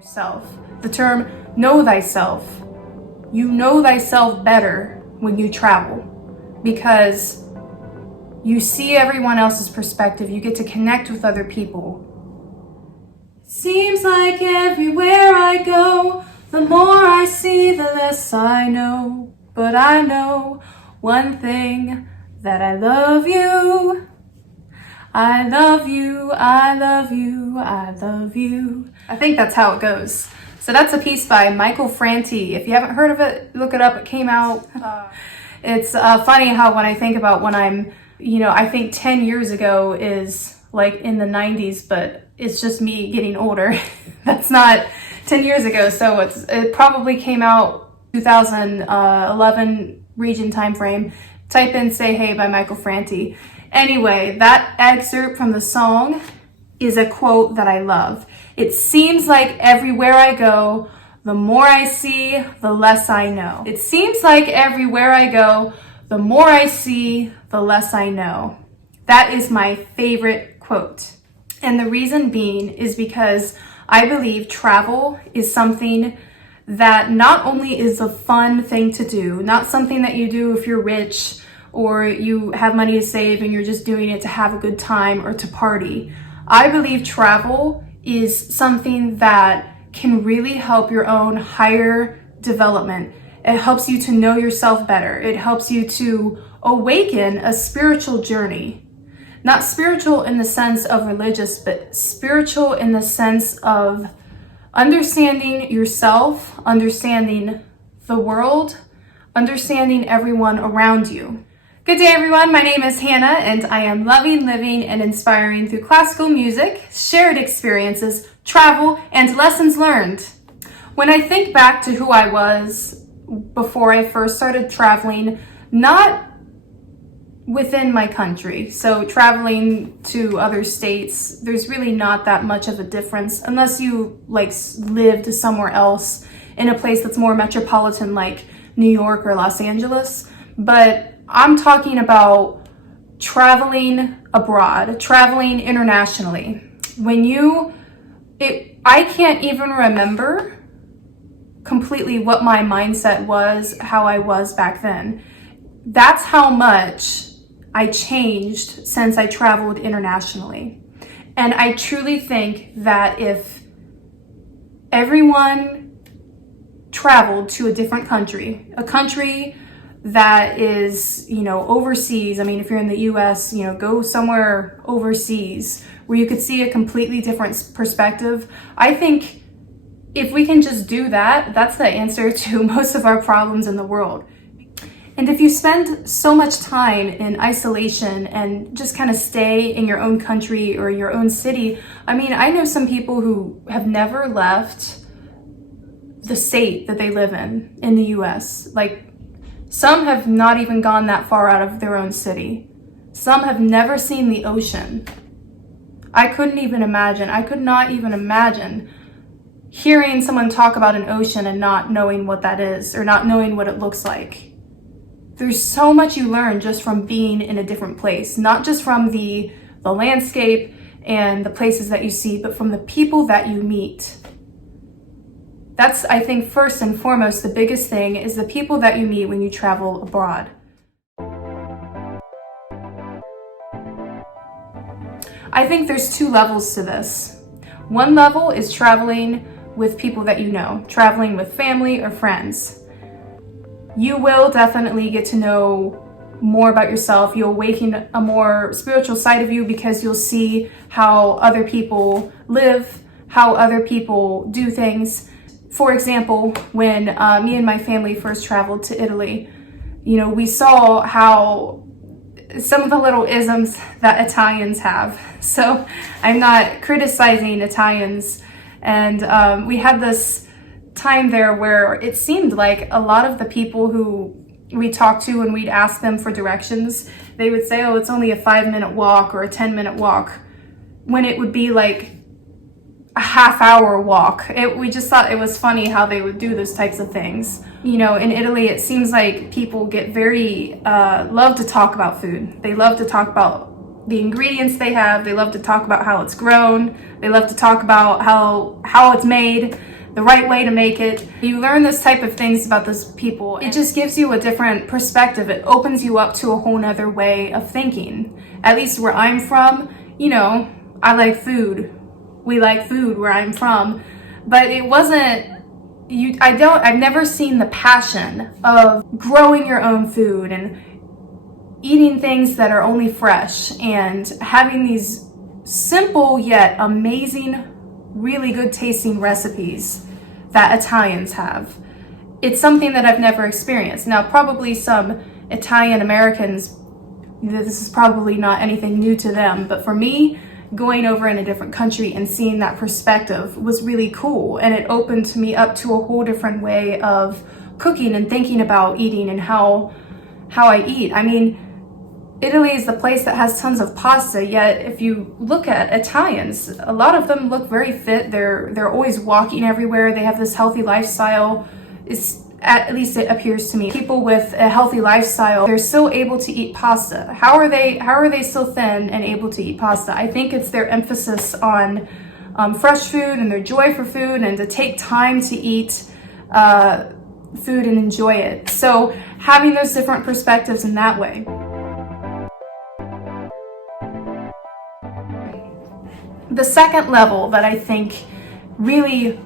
Yourself. The term know thyself. You know thyself better when you travel because you see everyone else's perspective. You get to connect with other people. Seems like everywhere I go, the more I see, the less I know. But I know one thing, that I love you. I love you, I love you, I love you. I think that's how it goes. So that's a piece by Michael Franti. If you haven't heard of it, look it up. It came out. It's funny how when I think about when I'm, I think 10 years ago is like in the 90s, but it's just me getting older. That's not 10 years ago. So it probably came out 2011 region time frame. Type in Say Hey by Michael Franti. Anyway, that excerpt from the song is a quote that I love. It seems like everywhere I go, the more I see, the less I know. It seems like everywhere I go, the more I see, the less I know. That is my favorite quote. And the reason being is because I believe travel is something that not only is a fun thing to do, not something that you do if you're rich or you have money to save and you're just doing it to have a good time or to party. I believe travel is something that can really help your own higher development. It helps you to know yourself better. It helps you to awaken a spiritual journey. Not spiritual in the sense of religious, but spiritual in the sense of understanding yourself, understanding the world, understanding everyone around you. Good day, everyone. My name is Hannah, and I am loving, living, and inspiring through classical music, shared experiences, travel, and lessons learned. When I think back to who I was before I first started traveling, not within my country, so traveling to other states, there's really not that much of a difference unless you lived somewhere else in a place that's more metropolitan like New York or Los Angeles. But I'm talking about traveling abroad, traveling internationally. I can't even remember completely what my mindset was, how I was back then. That's how much I changed since I traveled internationally. And I truly think that if everyone traveled to a different country, a country that is, overseas. I mean, if you're in the US, go somewhere overseas where you could see a completely different perspective. I think if we can just do that, that's the answer to most of our problems in the world. And if you spend so much time in isolation and just kind of stay in your own country or your own city, I mean, I know some people who have never left the state that they live in the US. Some have not even gone that far out of their own city. Some have never seen the ocean. I could not even imagine hearing someone talk about an ocean and not knowing what that is or not knowing what it looks like. There's so much you learn just from being in a different place, not just from the landscape and the places that you see, but from the people that you meet. That's, I think, first and foremost, the biggest thing is the people that you meet when you travel abroad. I think there's two levels to this. One level is traveling with people that you know, traveling with family or friends. You will definitely get to know more about yourself. You'll awaken a more spiritual side of you because you'll see how other people live, how other people do things. For example, when me and my family first traveled to Italy, we saw how some of the little isms that Italians have. So I'm not criticizing Italians. And we had this time there where it seemed like a lot of the people who we talked to and we'd ask them for directions, they would say, oh, it's only a 5-minute walk or a 10-minute walk, when it would be like a half-hour walk. We just thought it was funny how they would do those types of things. In Italy, it seems like people get very love to talk about food. They love to talk about the ingredients they have. They love to talk about how it's grown. They love to talk about how it's made, the right way to make it. You learn this type of things about those people. It just gives you a different perspective. It opens you up to a whole nother way of thinking. At least where I'm from, I like food. We like food where I'm from. But it wasn't, I've never seen the passion of growing your own food and eating things that are only fresh and having these simple yet amazing, really good tasting recipes that Italians have. It's something that I've never experienced. Now, probably some Italian Americans, this is probably not anything new to them, but for me, going over in a different country and seeing that perspective was really cool, and it opened me up to a whole different way of cooking and thinking about eating and how I eat. I mean, Italy is the place that has tons of pasta, yet if you look at Italians, a lot of them look very fit. They're always walking everywhere. They have this healthy lifestyle. At least it appears to me. People with a healthy lifestyle, they're still able to eat pasta. How are they still thin and able to eat pasta? I think it's their emphasis on fresh food and their joy for food, and to take time to eat food and enjoy it. So having those different perspectives in that way. The second level that I think really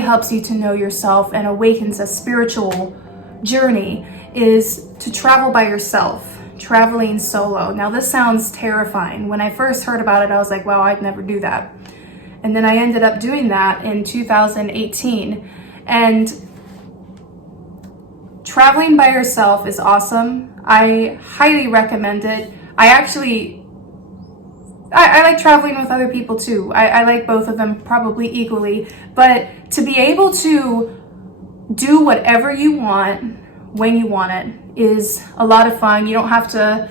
helps you to know yourself and awakens a spiritual journey is to travel by yourself, traveling solo. Now, this sounds terrifying. When I first heard about it, I was like, wow, I'd never do that. And then I ended up doing that in 2018. And traveling by yourself is awesome. I highly recommend it. I like traveling with other people too. I like both of them probably equally, but to be able to do whatever you want when you want it is a lot of fun. You don't have to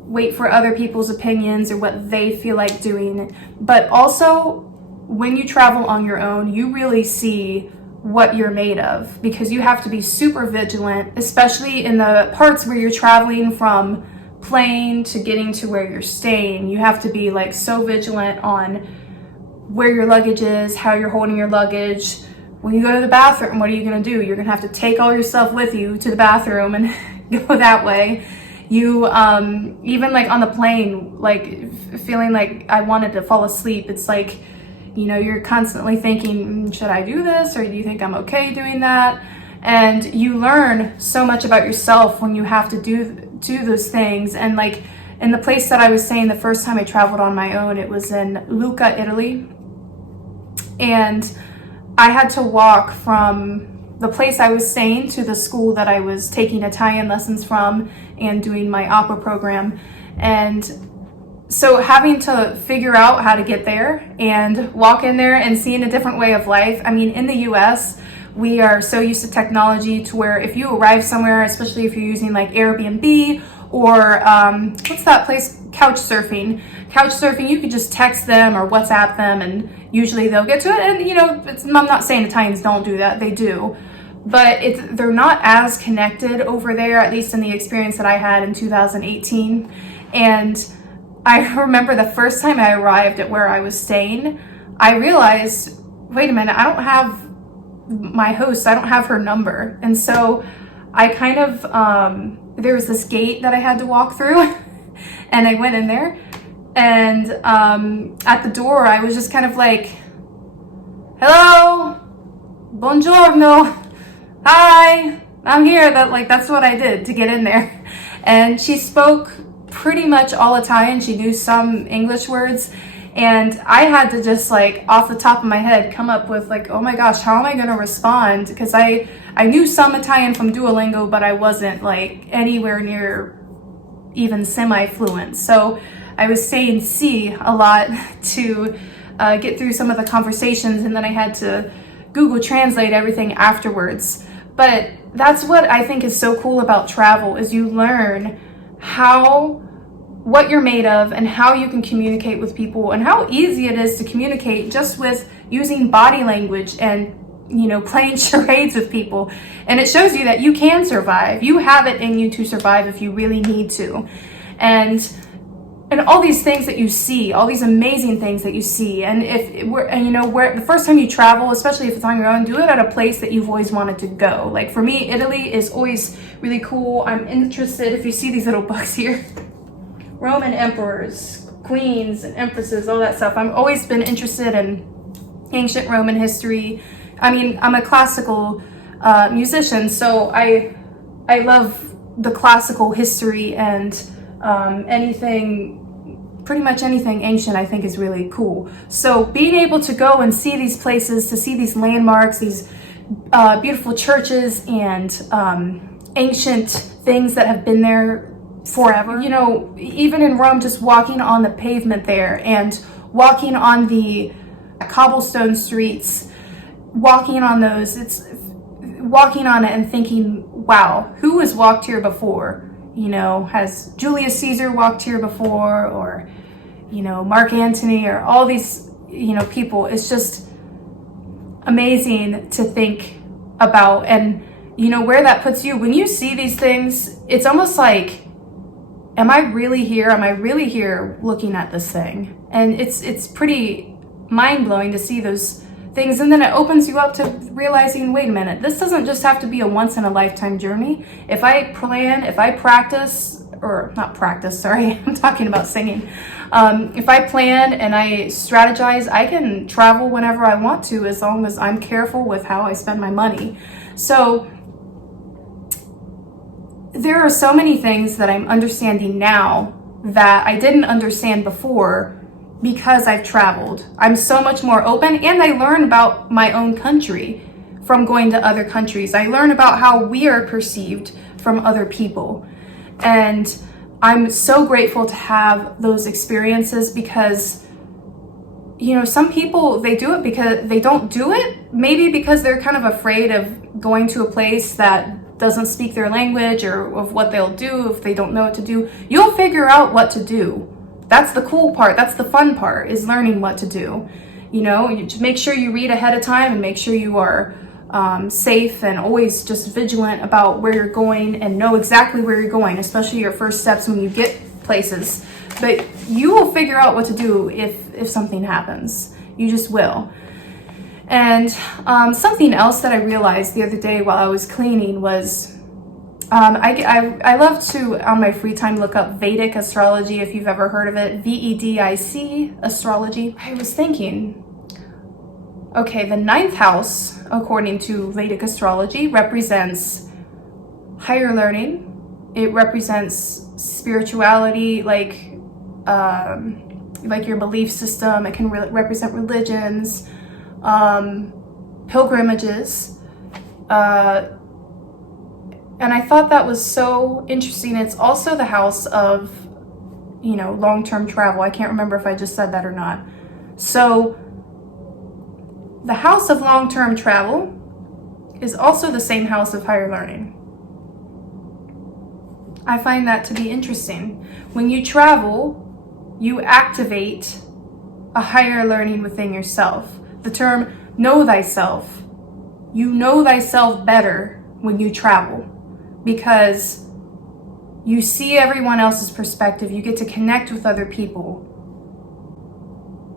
wait for other people's opinions or what they feel like doing. But also, when you travel on your own, you really see what you're made of, because you have to be super vigilant, especially in the parts where you're traveling from plane to getting to where you're staying. You have to be like so vigilant on where your luggage is, how you're holding your luggage. When you go to the bathroom, what are you going to do? You're going to have to take all your stuff with you to the bathroom and go that way. You even like on the plane, like feeling like I wanted to fall asleep. It's like, you're constantly thinking, should I do this, or do you think I'm okay doing that? And you learn so much about yourself when you have to do those things. And like in the place that I was staying the first time I traveled on my own, it was in Lucca, Italy. And I had to walk from the place I was staying to the school that I was taking Italian lessons from and doing my opera program. And so having to figure out how to get there and walk in there and seeing a different way of life. I mean, in the US, we are so used to technology to where if you arrive somewhere, especially if you're using like Airbnb or what's that place? Couchsurfing, you could just text them or WhatsApp them, and usually they'll get to it. And I'm not saying Italians don't do that, they do, but they're not as connected over there, at least in the experience that I had in 2018. And I remember the first time I arrived at where I was staying, I realized, wait a minute, I don't have my host, I don't have her number. And so I kind of, there was this gate that I had to walk through and I went in there, and at the door, I was just kind of like, hello, buongiorno, hi, I'm here. That's what I did to get in there. And she spoke pretty much all Italian. She knew some English words. And I had to just like off the top of my head come up with like, oh my gosh, how am I going to respond? Because I knew some Italian from Duolingo, but I wasn't like anywhere near even semi-fluent. So I was saying "si" a lot to get through some of the conversations, and then I had to Google Translate everything afterwards. But that's what I think is so cool about travel, is you learn what you're made of and how you can communicate with people, and how easy it is to communicate just with using body language and playing charades with people. And it shows you that you can survive. You have it in you to survive if you really need to. And and all these things that you see, all these amazing things that you see. And where the first time you travel, especially if it's on your own, do it at a place that you've always wanted to go. Like for me, Italy is always really cool. I'm interested, if you see these little books here, Roman emperors, queens and empresses, all that stuff. I've always been interested in ancient Roman history. I mean, I'm a classical musician, so I love the classical history, and pretty much anything ancient I think is really cool. So being able to go and see these places, to see these landmarks, these beautiful churches and ancient things that have been there forever. You know, even in Rome, just walking on the pavement there and walking on the cobblestone streets, walking on those, it's walking on it and thinking, wow, who has walked here before? You know, has Julius Caesar walked here before? Or, you know, Mark Antony, or all these, you know, people. It's just amazing to think about. And, you know, where that puts you. When you see these things, it's almost like, am I really here? Am I really here looking at this thing? And it's pretty mind-blowing to see those things, and then it opens you up to realizing, wait a minute, this doesn't just have to be a once-in-a-lifetime journey. If I practice, or not practice, sorry, I'm talking about singing. If I plan and I strategize, I can travel whenever I want to, as long as I'm careful with how I spend my money. So there are so many things that I'm understanding now that I didn't understand before, because I've traveled. I'm so much more open, and I learn about my own country from going to other countries. I learn about how we are perceived from other people. And I'm so grateful to have those experiences, because, you know, some people, they do it because they don't do it, maybe because they're kind of afraid of going to a place that doesn't speak their language, or of what they'll do if they don't know what to do. You'll figure out what to do. That's the cool part. That's the fun part, is learning what to do. You know, you just make sure you read ahead of time, and make sure you are safe, and always just vigilant about where you're going, and know exactly where you're going, especially your first steps when you get places. But you will figure out what to do if something happens. You just will. And something else that I realized the other day while I was cleaning was, I love to, on my free time, look up Vedic astrology, if you've ever heard of it, VEDIC astrology. I was thinking, okay, the 9th house, according to Vedic astrology, represents higher learning. It represents spirituality, like your belief system. It can represent religions, pilgrimages, and I thought that was so interesting. It's also the house of, you know, long-term travel. I can't remember if I just said that or not. So the house of long-term travel is also the same house of higher learning. I find that to be interesting. When you travel, you activate a higher learning within yourself. The term know thyself. You know thyself better when you travel, because you see everyone else's perspective. You get to connect with other people.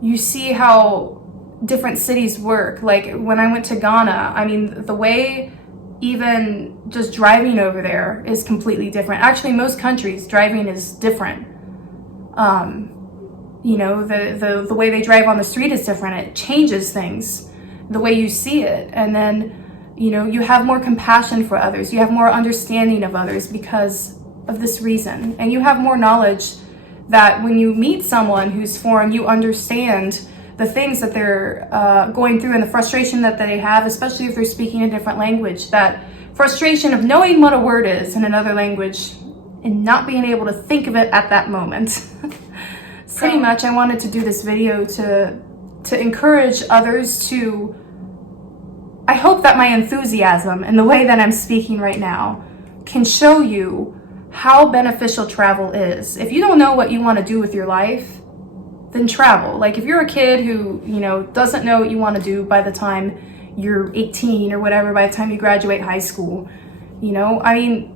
You see how different cities work. Like when I went to Ghana, I mean, the way even just driving over there is completely different. Actually, most countries, driving is different. You know, the way they drive on the street is different. It changes things, the way you see it. And then, you know, you have more compassion for others. You have more understanding of others because of this reason. And you have more knowledge that when you meet someone who's foreign, you understand the things that they're going through and the frustration that they have, especially if they're speaking a different language. That frustration of knowing what a word is in another language and not being able to think of it at that moment. Pretty much, I wanted to do this video to encourage others to, I hope that my enthusiasm and the way that I'm speaking right now can show you how beneficial travel is. If you don't know what you want to do with your life, then travel. Like if you're a kid who, you know, doesn't know what you want to do by the time you're 18 or whatever, by the time you graduate high school, you know, I mean,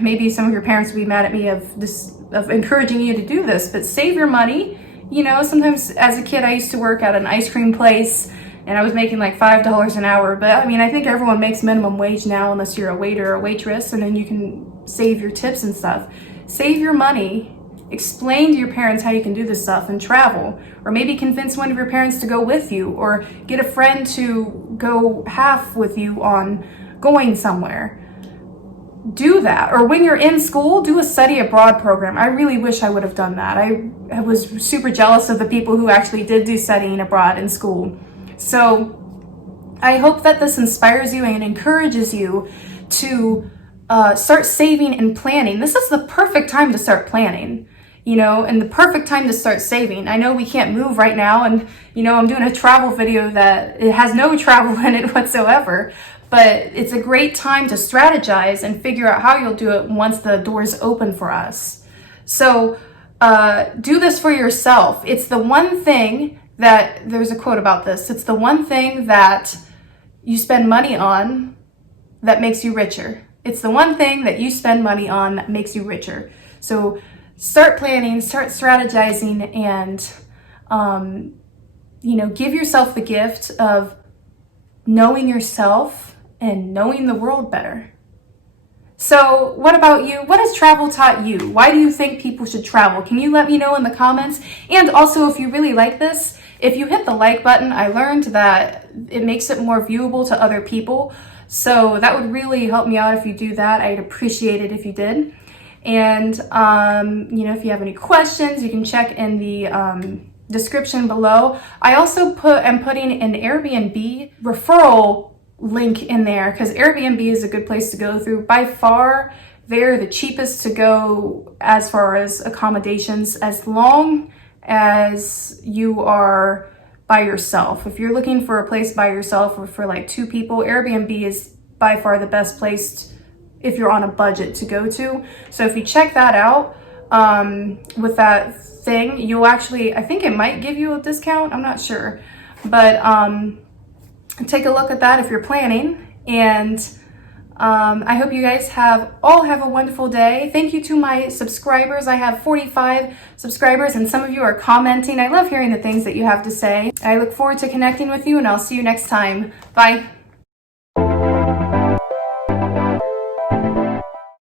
maybe some of your parents would be mad at me of encouraging you to do this, but save your money. You know, sometimes as a kid, I used to work at an ice cream place and I was making like $5 an hour. But I mean, I think everyone makes minimum wage now unless you're a waiter or a waitress, and then you can save your tips and stuff. Save your money, explain to your parents how you can do this stuff, and travel. Or maybe convince one of your parents to go with you, or get a friend to go half with you on going somewhere. Do that. Or when you're in school, do a study abroad program. I really wish I would have done that. I was super jealous of the people who actually did do studying abroad in school. So I hope that this inspires you and encourages you to start saving and planning. This is the perfect time to start planning, you know, and the perfect time to start saving. I know we can't move right now, and, you know, I'm doing a travel video that it has no travel in it whatsoever. But it's a great time to strategize and figure out how you'll do it once the doors open for us. So do this for yourself. It's the one thing that, there's a quote about this, it's the one thing that you spend money on that makes you richer. It's the one thing that you spend money on that makes you richer. So start planning, start strategizing, and, you know, give yourself the gift of knowing yourself and knowing the world better. So what about you? What has travel taught you? Why do you think people should travel? Can you let me know in the comments? And also, if you really like this, if you hit the like button, I learned that it makes it more viewable to other people. So that would really help me out if you do that. I'd appreciate it if you did. And, you know, if you have any questions, you can check in the description below. I also am putting an Airbnb referral link in there, because Airbnb is a good place to go through. By far, they're the cheapest to go as far as accommodations, as long as you are by yourself. If you're looking for a place by yourself or for like 2 people, Airbnb is by far the best place if you're on a budget to go to. So if you check that out with that thing, you'll actually, I think it might give you a discount, I'm not sure, but take a look at that if you're planning. And I hope you guys all have a wonderful day. Thank you to my subscribers. I have 45 subscribers, and some of you are commenting. I love hearing the things that you have to say. I look forward to connecting with you, and I'll see you next time. Bye.